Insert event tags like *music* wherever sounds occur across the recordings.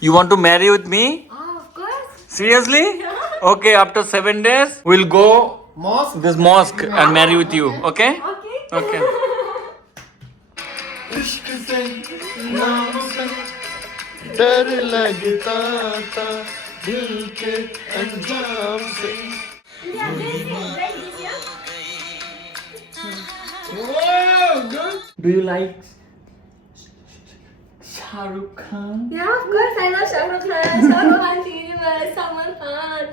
You want to marry with me? Oh, of course. Seriously? *laughs* Okay, after seven days, we'll go Mosque. this mosque and marry with you. Okay? Okay. Okay. *laughs* इश्क से नाम से डर लगता था दिल के अंजाम से Yeah, this is very easy. yeah? Do you like Shah Rukh Khan? Yeah, of course. I know Shah Rukh Khan, Shah Rukh Khan, Srinivas, Salman Khan.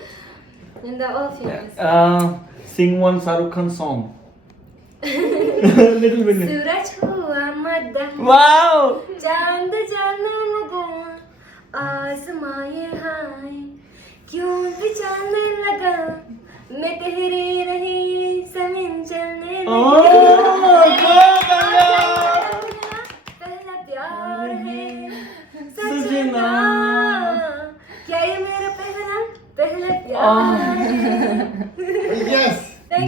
And they're all famous. Uh, sing one Shah Rukh Khan song. Little bit. सूरज हुआ मध्यम Wow! चांद जाने लगा आसमां ये हाय क्यों बिछाने लगा मैं ठहरी रही जमीन चलने लगी Oh,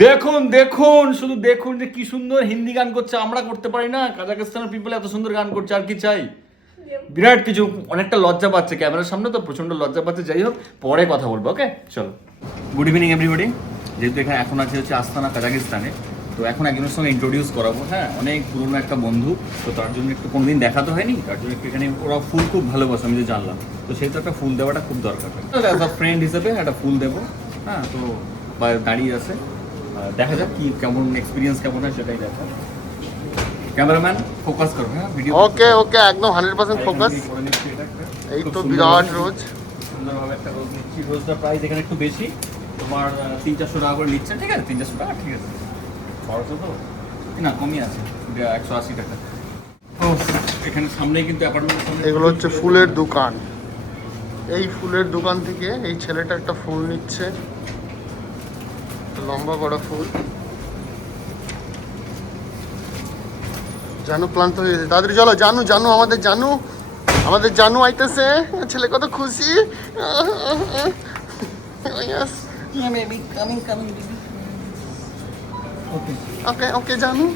দেখুন দেখুন শুধু দেখুন যে কি সুন্দর হিন্দি গান করছে আমরা করতে পারি না। কাজাকিস্তানের পিপল এত সুন্দর গান করছে আর কি চাই? বিরাট কিছু অনেকটা লজ্জা পাচ্ছে ক্যামেরার সামনে তো প্রচণ্ড লজ্জা পাচ্ছে। যাই হোক পরে কথা বলব ওকে? চলো। গুড ইভিনিং এভরিবডি যেহেতু এখানে এখন আছে হচ্ছে আস্তানা কাজাকিস্তানে তো এখন একজনের সঙ্গে ইন্ট্রোডিউস করাবো। হ্যাঁ অনেক পুরনো একটা বন্ধু তো তার জন্য একটু কোনোদিন দেখা তো হয়নি তার জন্য একটু এখানে ওরা ফুল খুব ভালোবাসে আমি যে জানলাম। তো সেহেতু একটা ফুল দেওয়াটা খুব দরকার ফ্রেন্ড হিসেবে একটা ফুল দেবো। হ্যাঁ তো বা দাঁড়িয়ে আছে। দেখা যাক কি কেমন এক্সপিরিয়েন্স কেমন হয় সেটাই দেখা। ক্যামেরাম্যান ফোকাস করো হ্যাঁ? ভিডিও ওকে ওকে একদম হান্ড্রেড পার্সেন্ট ফোকাস এই তো বিরাট রোজ। সুন্দরভাবে একটা রোজ নিচ্ছি। রোজটা প্রাইস এখানে একটু বেশি। তোমার তিন চারশো টাকা করে নিচ্ছে ঠিক আছে? তিন চারশো টাকা ঠিক আছে। খরচও তো না কমই আছে। একশো আশি টাকা। এখানে সামনেই কিন্তু অ্যাপার্টমেন্টের সামনে এগুলো হচ্ছে ফুলের দোকান। এই ফুলের দোকান থেকে এই ছেলেটা একটা ফুল নিচ্ছে। লম্বা করা ফুল। জানু ক্লান্ত হয়ে গেছে। তাড়াতাড়ি চলো জানু জানু আমাদের জানু আমাদের জানু আইতেছে। ছেলে কত খুশি. ওকে ওকে জানু।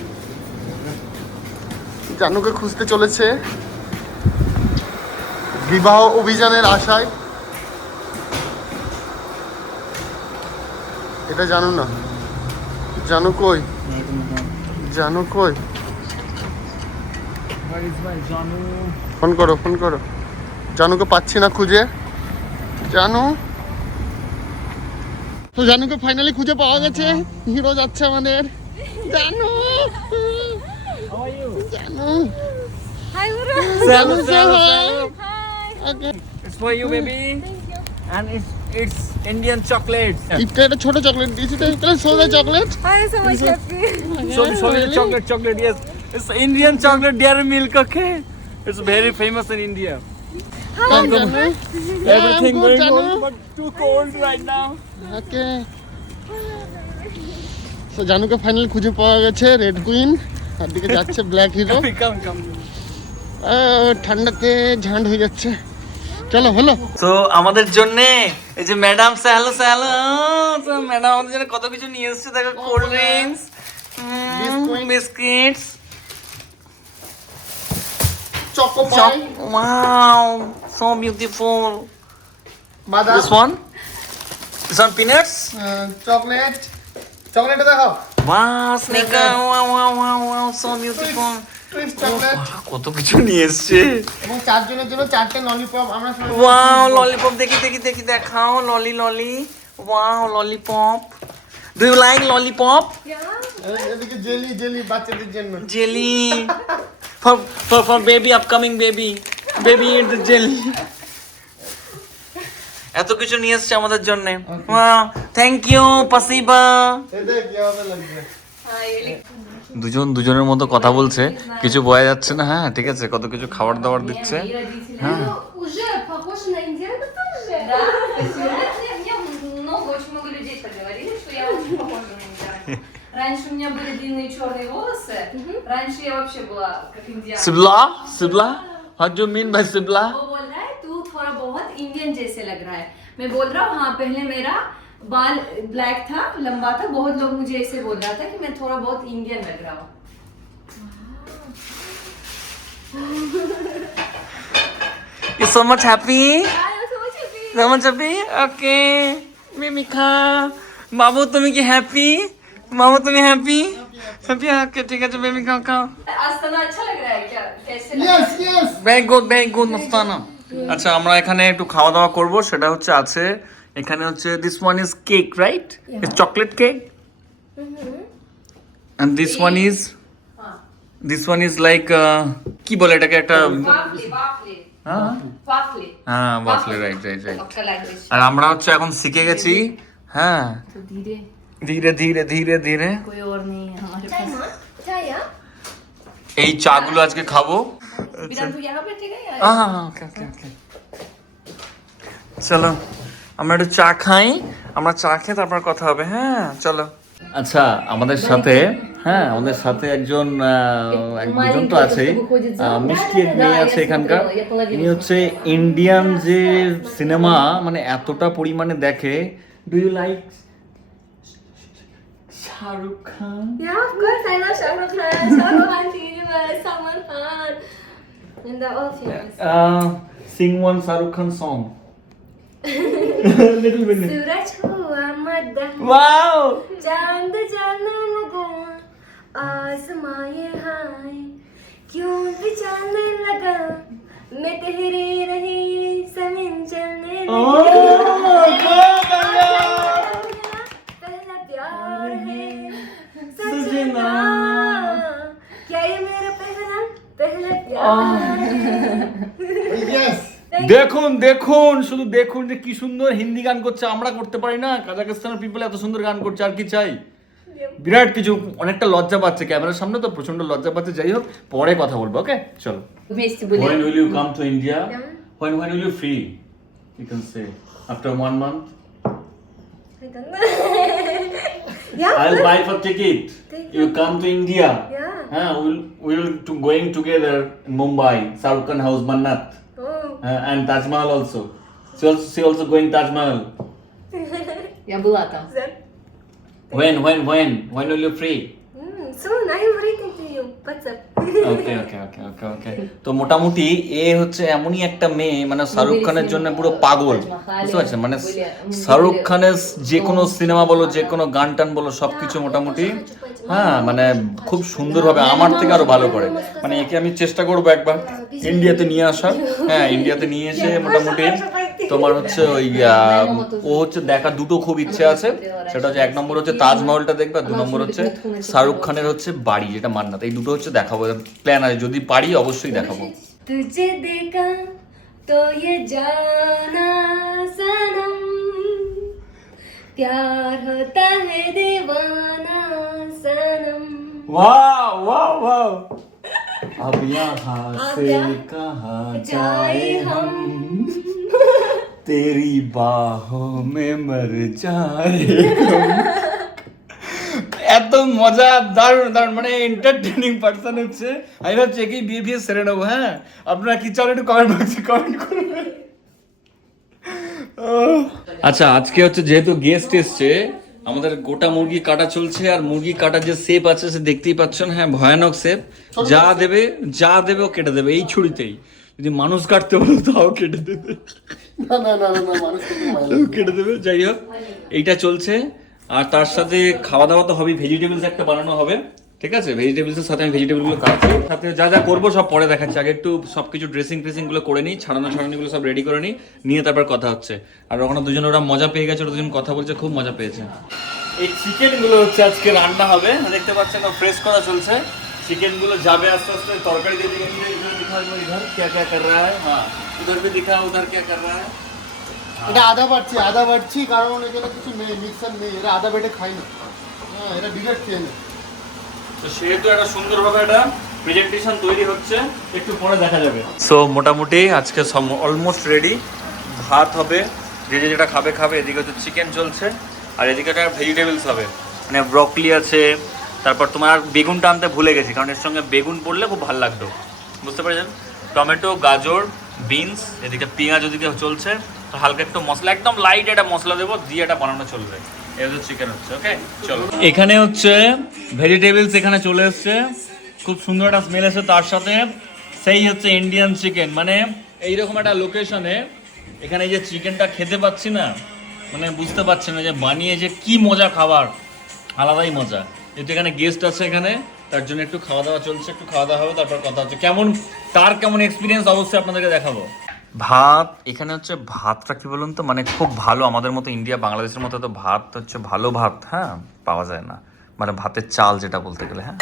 জানুকে খুঁজতে চলেছে। বিবাহ অভিযানের আশায়। এটা জানো না। জানো কই? জানো কই? ফোন করো ফোন করো। জানুকে পাচ্ছি না খুঁজে। জানু? তো জানুকে ফাইনালি খুঁজে পাওয়া গেছে। হিরো যাচ্ছে আমাদের। জানু! জানু! Hi Janu hi it's for you baby and it's it's Indian chocolates. ইফটা একটা ছোট চকলেট দিয়েছি তো সোজা chocolate I'm so much happy. So, so chocolate, chocolate, yes. It's Indian chocolate dairy milk, okay? It's very famous in India. Come, come. Everything good, going on, but too cold right now. Okay তো জানুকে final খুঁজে পাওয়া গেছে red queen আর দিকে যাচ্ছে black hero. ঠান্ডাতে ঝান্ড হয়ে যাচ্ছে চলো হলো তো আমাদের জন্য এই যে ম্যাডাম স্যালো স্যালো ম্যাডাম আমাদের জন্য কত কিছু নিয়ে এসেছে দেখো cold drinks. Biscuits. Choco wow so beautiful বাদাম this one this one peanuts chocolate দেখাও। টুইস্ট চকলেট কত কিছু নিয়ে এসেছে এবং চারজনের জন্য চারটে ললিপপ আমরা ওয়াও ললিপপ দেখি দেখি দেখি দেখাও lolly lolly wow lollipop do you like lollipop এদিকে জেলি জেলি বাচ্চাদের জন্য। For for for baby upcoming baby. Baby eat the jelly. এত কিছু নিয়ে এসছে আমাদের জন্য। থ্যাংক ইউ পাসিবা এদের কীভাবে লাগবে দুজন দুজনের মতো কথা বলছে কিছু বোঝা যাচ্ছে না হ্যাঁ ঠিক আছে কত কিছু খাবার দাবার দিচ্ছে হ্যাঁ Уже похоже на индианку тоже. Да, то есть мне, мне много, очень много людей так говорили, что я очень похожа на индианку. Раньше у меня были длинные черные волосы, раньше я вообще была как индианка. सिबला सिबला what do you mean by सिबला वो बोल रहा है तू थोड़ा बहुत इंडियन जैसे लग रहा है मैं बोल रहा हूँ हाँ पहले मेरा बाल ब्लैक था लंबा था बहुत लोग मुझे ऐसे बोल रहा था कि मैं थोड़ा बहुत इंडियन लग रहा हूँ You so much happy? I'm so much happy. So much happy? Okay. মিমিকা বাবু তুমি কি হ্যাপি বাবু তুমি হ্যাপি হ্যাপি ওকে ঠিক আছে বেবি খাও খাও आस्ताना अच्छा लग रहा है क्या कैसे लग yes yes very good very good মস্তানা আচ্ছা আমরা এখানে একটু খাওয়া দাওয়া করব সেটা হচ্ছে আছে এখানে হচ্ছে this one is cake right chocolate cake and this one is this one is like কি বলে এটাকে? একটা হ্যাঁ বাফলে রাইট রাইট রাইট আর আমরা হচ্ছে এখন শিখে গেছি। হ্যাঁ। ধীরে। ধীরে ধীরে ধীরে এই চাগুলো আজকে খাব। হ্যাঁ হ্যাঁ ওকে। চলো। আমরা একটু চা খাই আমরা চা খেয়ে তারপর কথা হবে হ্যাঁ চলো আচ্ছা আমাদের সাথে হ্যাঁ আমাদের সাথে একজন আহ, এক দুজন তো আছে মিষ্টি এক মেয়ে আছে এখানকার ইনি হচ্ছে ইন্ডিয়ান যে সিনেমা মানে এতটা পরিমাণে দেখে do you like Shahrukh Khan course. I love Shah Rukh Khan. Shah Rukh Khan, Universe, Salman Khan. And they're all famous. Uh, sing one Shahrukh Khan song. Little bit. सूरज हुआ मद्दा wow चाँद जाना लगा आसमां ये हाय। क्यों बिछाने लगा? मैं तेरे रही समिन चलने लगी। দেখুন দেখুন শুধু দেখুন যে কি সুন্দর হিন্দি গান করছে আমরা করতে পারি না কাজাকিস্তানের পিপল এত সুন্দর গান করছে আর কি চাই বিরাট কিছু অনেকটা লজ্জা পাচ্ছে ক্যামেরার সামনে তো প্রচণ্ড লজ্জা পাচ্ছে যাই হোক পরে কথা বলব ওকে চলো when will you come to india when when will you free you can say after one month i don't know yeah i'll buy for ticket you come to india yeah huh, we'll we'll to going together in mumbai sarukan house mannat Uh, and Taj Mahal also. She also she also going Taj Mahal. *laughs* Я була When when when when will you free? Mm, soon I am writing to you. What's up? ওকে ওকে ওকে ওকে ওকে তো মোটামুটি এ হচ্ছে এমনই একটা মেয়ে মানে শাহরুখ খানের জন্য পুরো পাগল বুঝতে পারছেন মানে শাহরুখ খানের যে কোনো সিনেমা বলো যে কোনো গান টান বলো সবকিছু মোটামুটি হ্যাঁ মানে খুব সুন্দরভাবে আমার থেকে আরও ভালো করে মানে একে আমি চেষ্টা করব একবার ইন্ডিয়াতে নিয়ে আসার হ্যাঁ ইন্ডিয়াতে নিয়ে এসে মোটামুটি তোমার হচ্ছে ওই আহ, *laughs* ও হচ্ছে দেখা দুটো খুব ইচ্ছে আছে সেটা হচ্ছে এক নম্বর হচ্ছে তাজমহলটা দেখবে আর দু নম্বর হচ্ছে শাহরুখ খানের হচ্ছে বাড়ি যেটা মান্নাত এই দুটো হচ্ছে দেখাবো প্ল্যান আছে যদি পারি অবশ্যই দেখাবো तुझे देखा तो ये *laughs* जाना सनम प्यार होता है दीवाना सनम वाह वाह वाह अब यहाँ से कहा जाए हम तेरी बाहों में मर जाए এত মজা দারুণ দারুণ মানে এন্টারটেনিং পার্সন হচ্ছে আমি ভাবছি একেই বিয়ে বিয়ে সেরে নেবো হ্যাঁ আপনারা কি চান একটু কমেন্ট বক্সে কমেন্ট করবেন আচ্ছা আজকে হচ্ছে যেহেতু গেস্ট এসছে আমাদের গোটা মুরগি কাটা চলছে আর মুরগি কাটার যে শেপ আছে সে দেখতেই পাচ্ছেন হ্যাঁ ভয়ানক শেপ যা দেবে যা দেবে ও কেটে দেবে এই ছুরিতেই যদি মানুষ কাটতে বলো তাও কেটে দেবে। না না না না না মানুষ কিন্তু মাইনে তাও কেটে দেবে। যাই হোক এইটা চলছে। আর তার সাথে খাওয়া দাওয়া তো হবে ভেজিটেবলস একটা বানানো হবে। ঠিক আছে? ভেজিটেবলস এর সাথে আমি ভেজিটেবলগুলো কাটছি সাথে যা যা করব সব পরে দেখাচ্ছি। আগে একটু সবকিছু ড্রেসিং ফ্রেসিংগুলো করে নিই ছাড়ানো ছাড়ানো গুলো সব রেডি করে নিই। নিয়ে তারপর কথা হচ্ছে। আর ওখানে দুজন ওরা মজা পেয়ে গেছে ওরা দুজন কথা বলছে খুব মজা পেয়েছে। এই চিকেনগুলো হচ্ছে আজকে রান্না হবে। দেখতে পাচ্ছেন ফ্রেশ করা চলছে। চিকেন গুলো যাবে আস্তে আস্তে তরকারি দিয়ে দিকে इधर दिखा इधर क्या क्या कर रहा है हाँ उधर भी दिखा उधर क्या कर रहा है এটা আদা বাড়ছি আদা বাড়ছি কারণ এখানে কিছু নেই মিক্সার নেই এরা আদা বেটে খায় না হ্যাঁ এরা ডিরেক্ট খেয়ে নেয় তো সেহেতু একটা সুন্দরভাবে একটা প্রেজেন্টেশন তৈরি হচ্ছে একটু পরে দেখা যাবে সো মোটামুটি আজকে অলমোস্ট রেডি ভাত হবে যে যে যেটা খাবে খাবে এদিকে হচ্ছে চিকেন চলছে আর এদিকে একটা ভেজিটেবলস হবে মানে ব্রকলি আছে তারপর তোমার বেগুনটা আনতে ভুলে গেছি, কারণ এর সঙ্গে বেগুন পড়লে খুব ভালো লাগতো। বুঝতে পেরেছেন? টমেটো, গাজর, বিনস, এদিকে পেঁয়াজ ওদিকে চলছে। হালকা একটু মশলা, একদম লাইট একটা মশলা দেবো, দিয়ে এটা বানানো চলবে। এই চিকেন হচ্ছে ওকে চলো। এখানে হচ্ছে ভেজিটেবলস এখানে চলে এসছে। খুব সুন্দর একটা স্মেল এসে তার সাথে। সেই হচ্ছে ইন্ডিয়ান চিকেন মানে এইরকম একটা লোকেশনে এখানে যে চিকেনটা খেতে পাচ্ছি না মানে বুঝতে পারছি না যে বানিয়ে যে কি মজা খাবার, আলাদাই মজা। যেহেতু এখানে গেস্ট আছে এখানে, তার জন্য একটু খাওয়া দাওয়া চলছে, একটু খাওয়া দাওয়া হবে, তারপর কথা হচ্ছে। কেমন, তার কেমন এক্সপিরিয়েন্স অবশ্যই আপনাদেরকে দেখাবো। ভাত, এখানে হচ্ছে ভাতটা কি বলুন তো? মানে খুব ভালো, আমাদের মতো ইন্ডিয়া, বাংলাদেশের মতো তো ভাত হচ্ছে ভালো ভাত হ্যাঁ? পাওয়া যায় না। মানে ভাতের চাল যেটা বলতে গেলে হ্যাঁ?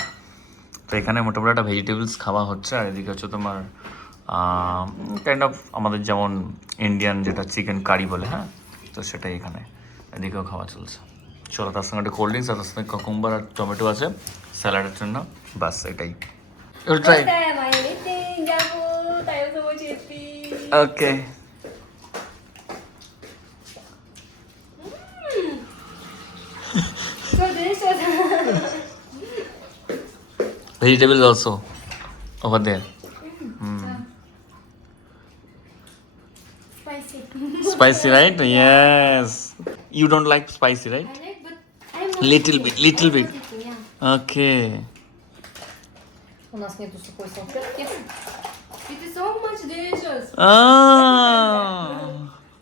তো এখানে মোটামুটি একটা ভেজিটেবলস খাওয়া হচ্ছে, আর এদিকে হচ্ছে তোমার কাইন্ড অফ আমাদের যেমন ইন্ডিয়ান যেটা চিকেন কারি বলে হ্যাঁ? তো সেটাই এখানে, এদিকেও খাওয়া চলছে। চলো তার সঙ্গে একটা কোল্ড ড্রিঙ্কস আর তার সঙ্গে ককুম্বার আর টমেটো আছে স্যালাডের জন্য। ব্যাস এটাই। Try okay vegetable also over there spicy right yes you don't like spicy right Little eating. bit, little I'm bit. not eating, yeah. okay У нас нету сухой салфетки. It is so much delicious. ah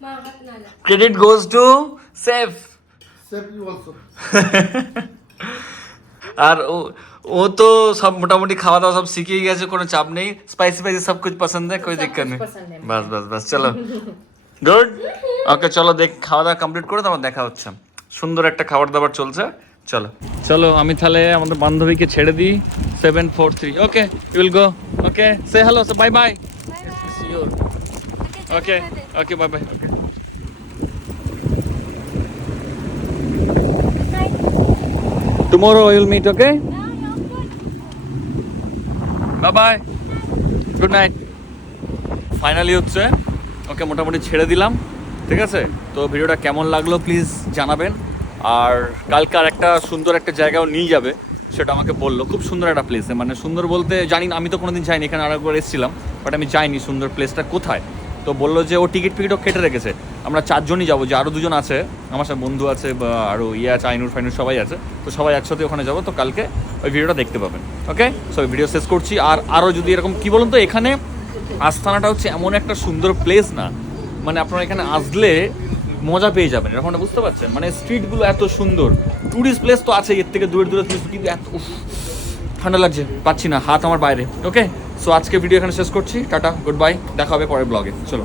Makakat na lang. credit goes to safe save you also আর ও ও তো সব মোটামুটি খাওয়া দাওয়া সব শিখেই গেছে কোনো চাপ নেই স্পাইসি স্পাইসি সব কিছু পছন্দ है कोई दिक्कत नहीं पसंद है বাস বাস বাস চলো গুড ওকে চলো দেখ খাওয়া দাওয়া কমপ্লিট করে তারপর দেখা হচ্ছে সুন্দর একটা খাবার দাবার চলছে। চলো। চলো আমি তাহলে আমাদের বান্ধবীকে ছেড়ে দিই। Seven four three okay will go okay say hello say bye bye okay okay bye bye okay tomorrow will meet okay bye bye good night finally হচ্ছে ওকে মোটামুটি ছেড়ে দিলাম। ঠিক আছে? তো ভিডিওটা কেমন লাগল প্লিজ জানাবেন। আর কালকে আর একটা সুন্দর একটা জায়গাও নিয়ে যাবে, সেটা আমাকে বলল। খুব সুন্দর একটা প্লেস মানে সুন্দর বলতে, জানি না, আমি তো কোনোদিন যাইনি, এখানে আরেকবার এসেছিলাম বাট আমি যাইনি সুন্দর প্লেসটা কোথায়। তো বলল যে, ও টিকিট ফিকিটও কেটে রেখেছে। আমরা চারজনই যাব, যে আরও দুজন আছে, আমার সাথে বন্ধু আছে, বা আরও ইয়ে আছে, আইনুর ফাইনুর সবাই আছে। তো সবাই একসাথে ওখানে যাব, তো কালকে ওই ভিডিওটা দেখতে পাবেন ওকে সো ভিডিও শেষ করছি। আর আরও যদি এরকম, কি বলুন তো, এখানে আস্তানাটা হচ্ছে এমন একটা সুন্দর প্লেস না মানে আপনারা এখানে আসলে মজা পেয়ে যাবেন, এরকম বুঝতে পারছেন? মানে স্ট্রিটগুলো এত সুন্দর। ট্যুরিস্ট প্লেস তো আছে এর থেকে দূরে দূরে কিন্তু এত ঠান্ডা লাগছে, পাচ্ছি না, হাত আমার বাইরে ওকে সো আজকে ভিডিও এখানে শেষ করছি, টাটা গুড বাই দেখা হবে পরের ব্লগে চলো।